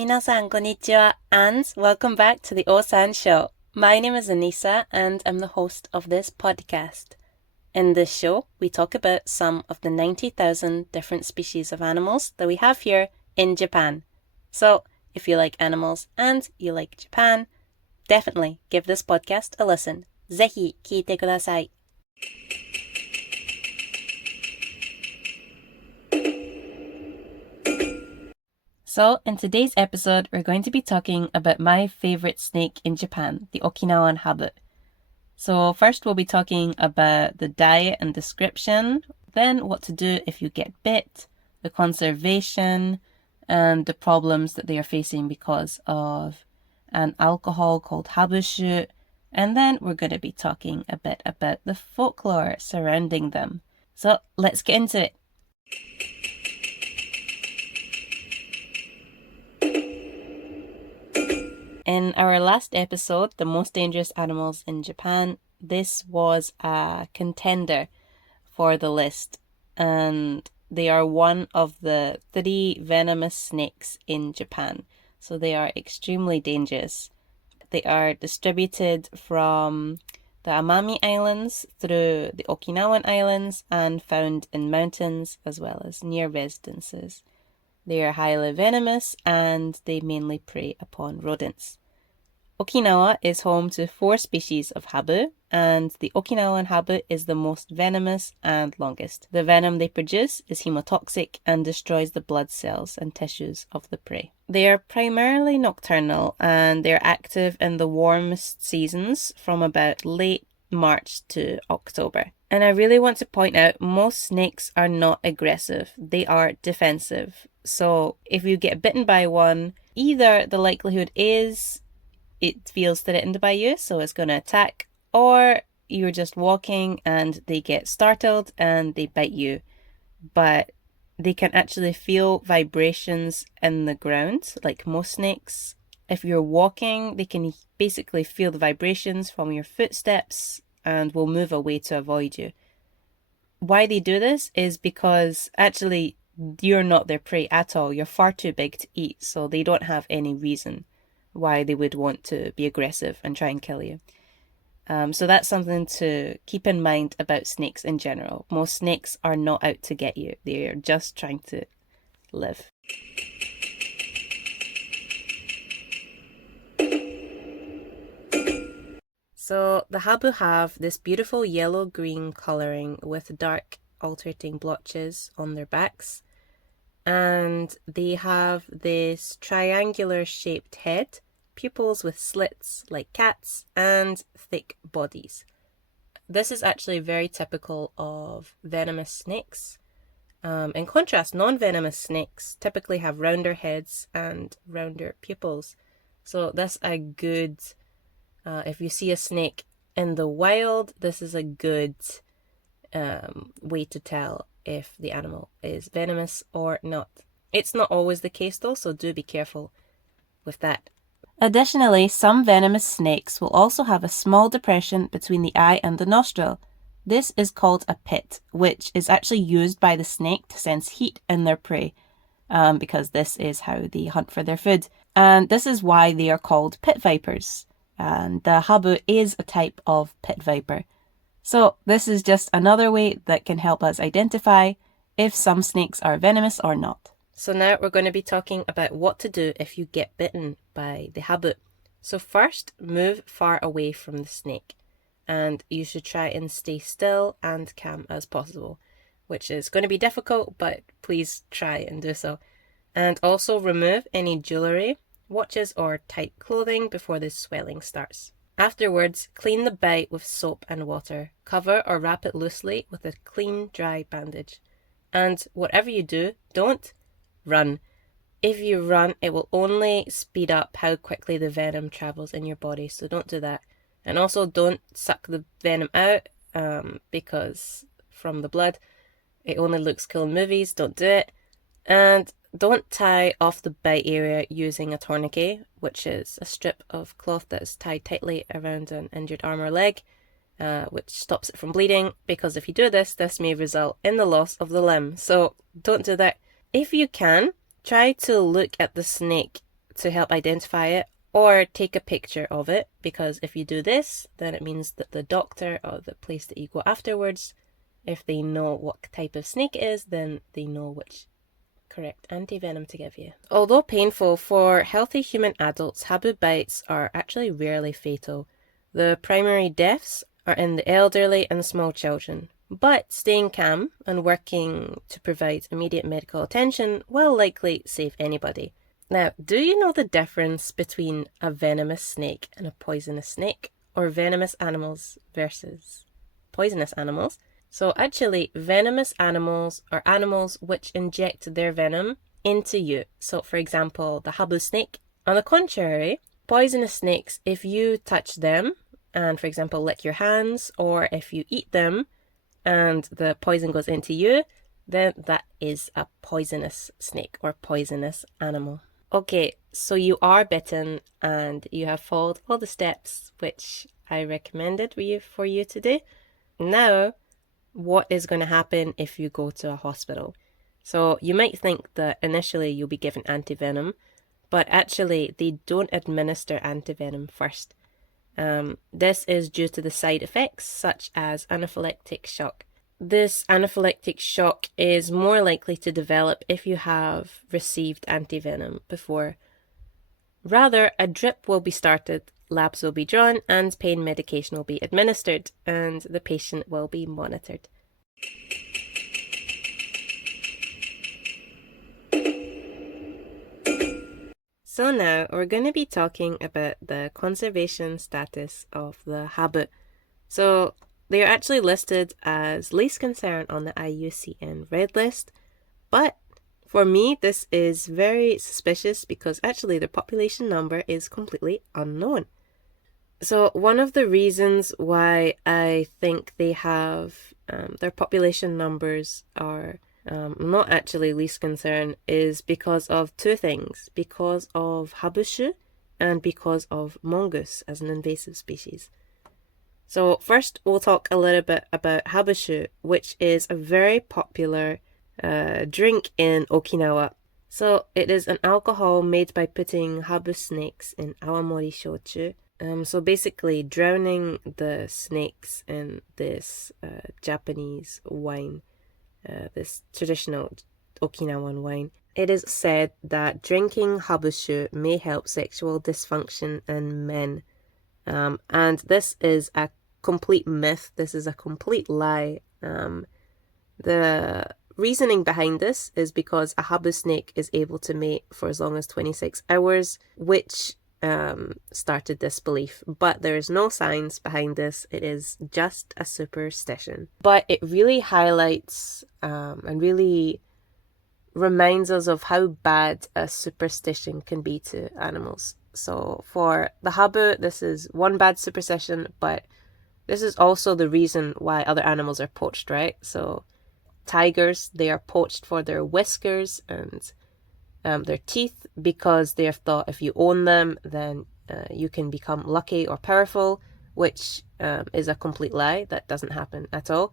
Minasan, konnichiwa, and welcome back to the OsanShow. My name is Anissa, and I'm the host of this podcast. In this show, we talk about some of the 90,000 different species of animals that we have here in Japan. So, if you like animals and you like Japan, definitely give this podcast a listen. ぜひ聞いてください。So, in today's episode, we're going to be talking about my favorite snake in Japan, the Okinawan Habu. So, first we'll be talking about the diet and description, then what to do if you get bit, the conservation, and the problems that they are facing because of an alcohol called habushu, and then we're going to be talking a bit about the folklore surrounding them. So, let's get into it. In our last episode, The Most Dangerous Animals in Japan, this was a contender for the list, and they are one of the 3 venomous snakes in Japan, so they are extremely dangerous. They are distributed from the Amami Islands through the Okinawan Islands and found in mountains as well as near residences. They are highly venomous and they mainly prey upon rodents. Okinawa is home to 4 species of habu, and the Okinawan habu is the most venomous and longest. The venom they produce is hemotoxic and destroys the blood cells and tissues of the prey. They are primarily nocturnal and they are active in the warmest seasons from about late March to October. And I really want to point out, most snakes are not aggressive, they are defensive. So if you get bitten by one, either the likelihood is it feels threatened by you, so it's going to attack, or you're just walking and they get startled and they bite you. But they can actually feel vibrations in the ground, like most snakes. If you're walking, they can basically feel the vibrations from your footsteps and will move away to avoid you. Why they do this is because actually you're not their prey at all. You're far too big to eat, so they don't have any reason why they would want to be aggressive and try and kill you. So that's something to keep in mind about snakes in general. Most snakes are not out to get you. They are just trying to live. So the habu have this beautiful yellow-green colouring with dark alternating blotches on their backs. And they have this triangular shaped head, pupils with slits like cats, and thick bodies. This is actually very typical of venomous snakes. In contrast, non-venomous snakes typically have rounder heads and rounder pupils. So that's a good, if you see a snake in the wild, this is a good way to tell if the animal is venomous or not. It's not always the case though, so do be careful with that. Additionally, some venomous snakes will also have a small depression between the eye and the nostril. This is called a pit, which is actually used by the snake to sense heat in their prey, because this is how they hunt for their food. And this is why they are called pit vipers. And the habu is a type of pit viper. So this is just another way that can help us identify if some snakes are venomous or not. So now we're going to be talking about what to do if you get bitten by the habu. So first, move far away from the snake. And you should try and stay still and calm as possible, which is going to be difficult, but please try and do so. And also remove any jewelry, watches or tight clothing before the swelling starts. Afterwards, clean the bite with soap and water. Cover or wrap it loosely with a clean, dry bandage. And whatever you do, don't run. If you run, it will only speed up how quickly the venom travels in your body, so don't do that. And also don't suck the venom out, because from the blood, it only looks cool in movies, don't do it. And don't tie off the bite area using a tourniquet, which is a strip of cloth that is tied tightly around an injured arm or leg, which stops it from bleeding, because if you do this, this may result in the loss of the limb. So don't do that. If you can, try to look at the snake to help identify it, or take a picture of it, because if you do this, then it means that the doctor or the place that you go afterwards, if they know what type of snake it is, then they know which correct antivenom to give you. Although painful for healthy human adults, habu bites are actually rarely fatal. The primary deaths are in the elderly and small children. But staying calm and working to provide immediate medical attention will likely save anybody. Now, do you know the difference between a venomous snake and a poisonous snake? Or venomous animals versus poisonous animals? So actually, venomous animals are animals which inject their venom into you. So for example, the habu snake. On the contrary, poisonous snakes, if you touch them and for example lick your hands, or if you eat them and the poison goes into you, then that is a poisonous snake or poisonous animal. Okay, so you are bitten and you have followed all the steps which I recommended for you to do. Now, what is going to happen if you go to a hospital? So you might think that initially you'll be given antivenom, but actually they don't administer antivenom first. This is due to the side effects such as anaphylactic shock. This anaphylactic shock is more likely to develop if you have received antivenom before. Rather, a drip will be started, labs will be drawn, and pain medication will be administered, and the patient will be monitored. So now we're going to be talking about the conservation status of the habu. So they are actually listed as least concern on the IUCN Red List, but for me this is very suspicious because actually their population number is completely unknown. So one of the reasons why I think they have their population numbers are not actually least concern is because of two things, because of habushu and because of mongoose as an invasive species. So first we'll talk a little bit about habushu, which is a very popular drink in Okinawa. So it is an alcohol made by putting habu snakes in awamori shochu. So basically drowning the snakes in this Japanese wine, this traditional Okinawan wine. It is said that drinking habushu may help sexual dysfunction in men. And this is a complete myth. This is a complete lie. The reasoning behind this is because a habu snake is able to mate for as long as 26 hours, which started this belief. But there is no science behind this. It is just a superstition. But it really highlights and really reminds us of how bad a superstition can be to animals. So for the habu, this is one bad superstition, but this is also the reason why other animals are poached, right? So tigers, they are poached for their whiskers and their teeth, because they have thought if you own them, then you can become lucky or powerful, which is a complete lie. That doesn't happen at all.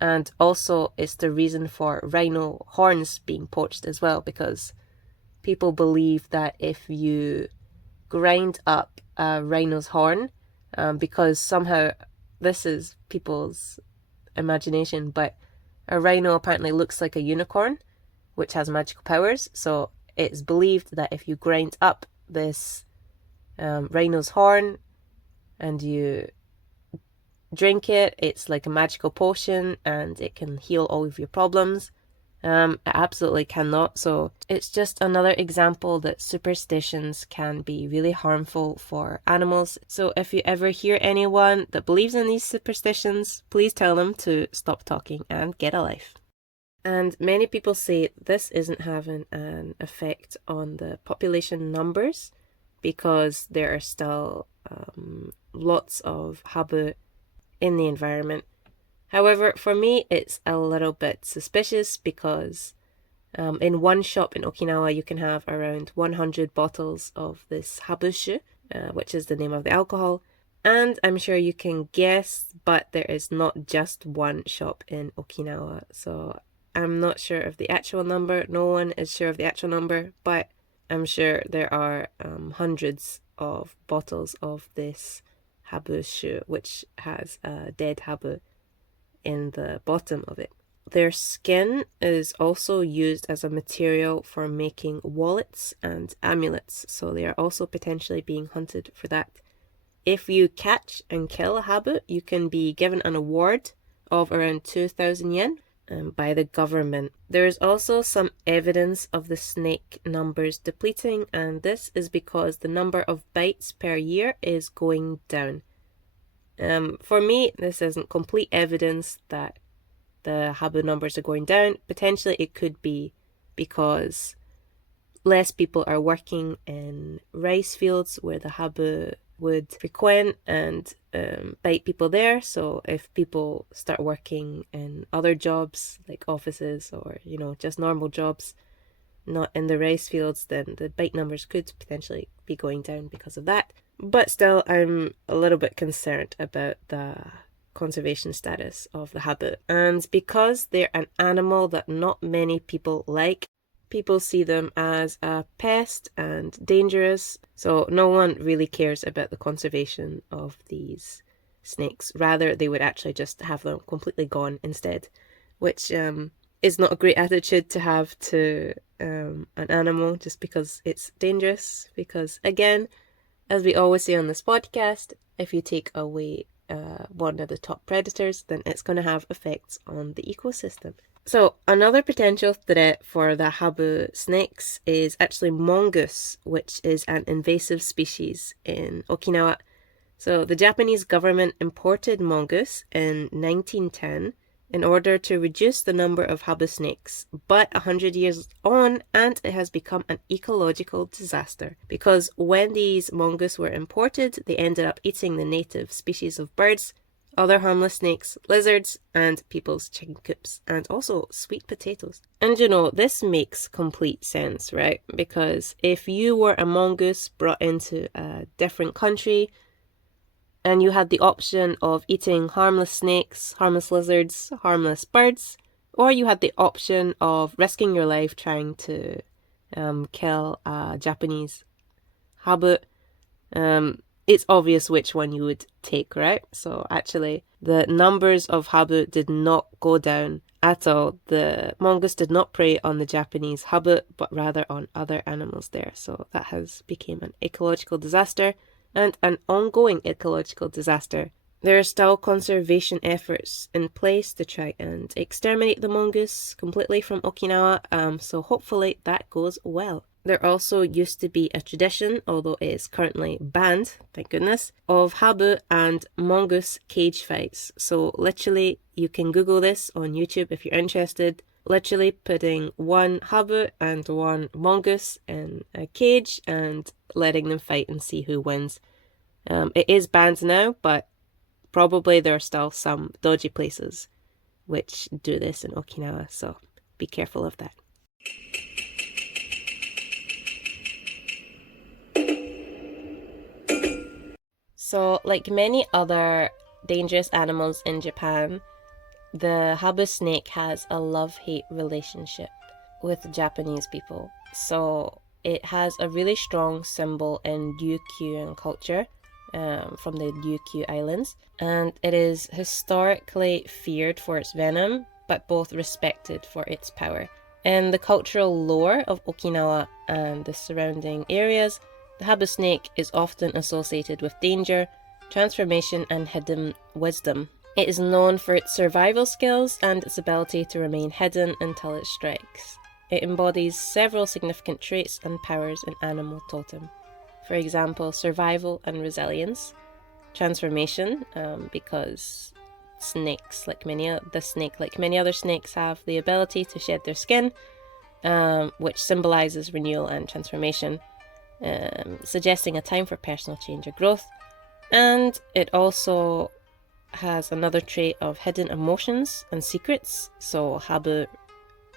And also it's the reason for rhino horns being poached as well, because people believe that if you grind up a rhino's horn, because somehow this is people's imagination, but a rhino apparently looks like a unicorn, which has magical powers. So it's believed that if you grind up this rhino's horn and you drink it, it's like a magical potion and it can heal all of your problems. It absolutely cannot. So it's just another example that superstitions can be really harmful for animals. So if you ever hear anyone that believes in these superstitions, please tell them to stop talking and get a life. And many people say this isn't having an effect on the population numbers because there are still lots of habu in the environment. However, for me, it's a little bit suspicious because in one shop in Okinawa, you can have around 100 bottles of this habushu, which is the name of the alcohol. And I'm sure you can guess, but there is not just one shop in Okinawa. So I'm not sure of the actual number. No one is sure of the actual number, but I'm sure there are hundreds of bottles of this habu shu, which has a dead habu in the bottom of it. Their skin is also used as a material for making wallets and amulets, so they are also potentially being hunted for that. If you catch and kill a habu, you can be given an award of around 2,000 yen by the government. There is also some evidence of the snake numbers depleting, and this is because the number of bites per year is going down. For me, this isn't complete evidence that the habu numbers are going down. Potentially it could be because less people are working in rice fields where the habu would frequent and bite people there. So if people start working in other jobs like offices or, just normal jobs, not in the rice fields, then the bite numbers could potentially be going down because of that. But still, I'm a little bit concerned about the conservation status of the habu. And because they're an animal that not many people like, people see them as a pest and dangerous. So no one really cares about the conservation of these snakes. Rather, they would actually just have them completely gone instead, which is not a great attitude to have to an animal just because it's dangerous. Because again, as we always say on this podcast, if you take away one of the top predators, then it's going to have effects on the ecosystem. So another potential threat for the habu snakes is actually mongoose, which is an invasive species in Okinawa. So the Japanese government imported mongoose in 1910 in order to reduce the number of habu snakes, but 100 years on, and it has become an ecological disaster because when these mongoose were imported, they ended up eating the native species of birds, other harmless snakes, lizards, and people's chicken coops, and also sweet potatoes. And this makes complete sense, right? Because if you were a mongoose brought into a different country, and you had the option of eating harmless snakes, harmless lizards, harmless birds, or you had the option of risking your life trying to kill a Japanese habu, it's obvious which one you would take, right? So actually, the numbers of habu did not go down at all. The mongoose did not prey on the Japanese habu, but rather on other animals there. So that has become an ecological disaster and an ongoing ecological disaster. There are still conservation efforts in place to try and exterminate the mongoose completely from Okinawa, so hopefully that goes well. There also used to be a tradition, although it is currently banned, thank goodness, of habu and mongoose cage fights. So literally, you can Google this on YouTube if you're interested. Literally putting one habu and one mongoose in a cage and letting them fight and see who wins. It is banned now, but probably there are still some dodgy places which do this in Okinawa, so be careful of that. So, like many other dangerous animals in Japan, the habu snake has a love-hate relationship with Japanese people. So it has a really strong symbol in Ryukyu culture from the Ryukyu Islands, and it is historically feared for its venom, but both respected for its power. In the cultural lore of Okinawa and the surrounding areas, the habu snake is often associated with danger, transformation, and hidden wisdom. It is known for its survival skills and its ability to remain hidden until it strikes. It embodies several significant traits and powers in animal totem. For example, survival and resilience, transformation, because snakes, like many other snakes, have the ability to shed their skin, which symbolizes renewal and transformation, suggesting a time for personal change or growth. And it also has another trait of hidden emotions and secrets. So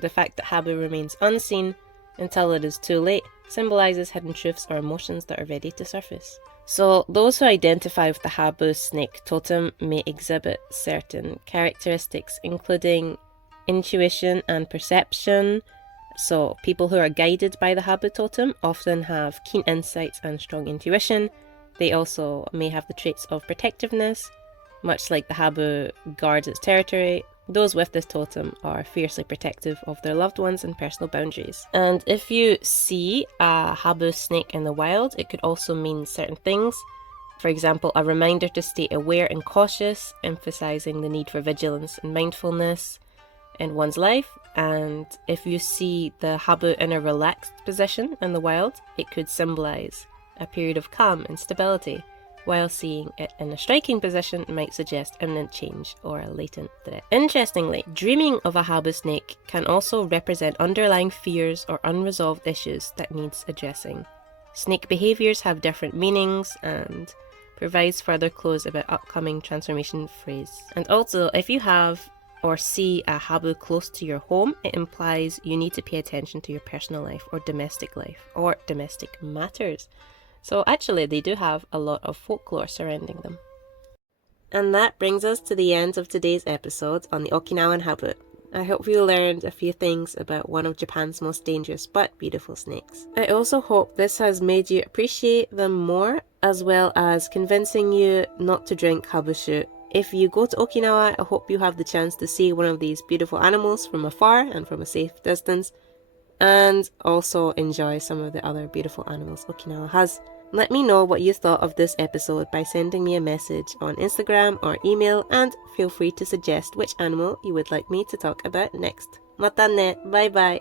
the fact that habu remains unseen until it is too late symbolizes hidden truths or emotions that are ready to surface. So those who identify with the habu snake totem may exhibit certain characteristics, including intuition and perception, So people who are guided by the Habu totem often have keen insights and strong intuition. They also may have the traits of protectiveness. Much like the Habu guards its territory, those with this totem are fiercely protective of their loved ones and personal boundaries. And if you see a Habu snake in the wild, it could also mean certain things. For example, a reminder to stay aware and cautious, emphasizing the need for vigilance and mindfulness in one's life. And if you see the Habu in a relaxed position in the wild, it could symbolize a period of calm and stability, while seeing it in a striking position might suggest imminent change or a latent threat. Interestingly, dreaming of a Habu snake can also represent underlying fears or unresolved issues that needs addressing. Snake behaviors have different meanings and provides further clues about upcoming transformation phase. And also, if you have or see a Habu close to your home, it implies you need to pay attention to your personal life or domestic matters. So actually, they do have a lot of folklore surrounding them. And that brings us to the end of today's episode on the Okinawan Habu. I hope you learned a few things about one of Japan's most dangerous but beautiful snakes. I also hope this has made you appreciate them more, as well as convincing you not to drink habushu. If you go to Okinawa, I hope you have the chance to see one of these beautiful animals from afar and from a safe distance, and also enjoy some of the other beautiful animals Okinawa has. Let me know what you thought of this episode by sending me a message on Instagram or email, and feel free to suggest which animal you would like me to talk about next. Mata ne! Bye bye!